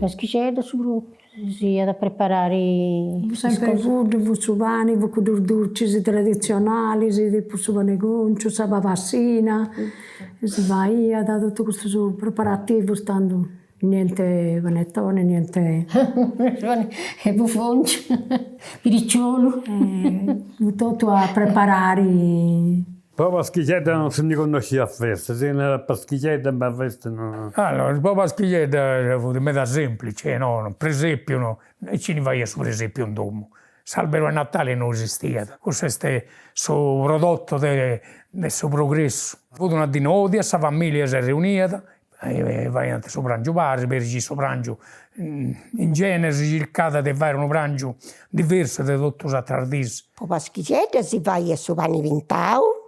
Paschicetta su gruppo, sì, da preparare sempre guardo, su vani, con dolci tradizionali, si su vanegoncio, sa vassina, si vai a dare tutto questo preparativo, stando niente panettone, niente... e buffoncio, piricciolo. Tutto a preparare... Poi Paschicetta non si riconosce a festa, se non è Paschicetta ma a festa no. Allora, il Paschicetta è meta semplice, no? Presepio, no? E ci ne vai su presepio un domo. L'albero a Natale non esisteva. Questo è il prodotto del suo progresso. Avuto una dinodia, questa famiglia si è riunita, e vai a sopra un pare, per il sopranggio in genere si cercava di fare un pranzo diverso da tutto il tradizio. A Paschicetta si va a su pane vintau,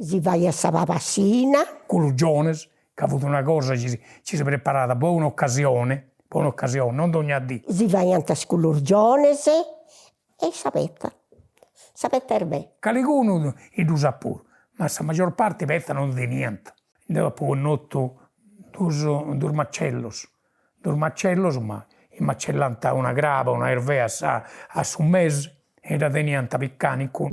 si va a sa papassina. Con l'ugiones, che ha avuto una cosa, ci si è preparata per un'occasione, non ogni dì. Si va a sculurgiones e sapetta erbè. Qualcuno lo sa pure, ma la maggior parte petta non di niente. Dopo un notto durmacellos, ma in macellanta una grava, una ervea a su mese, e da niente piccanico.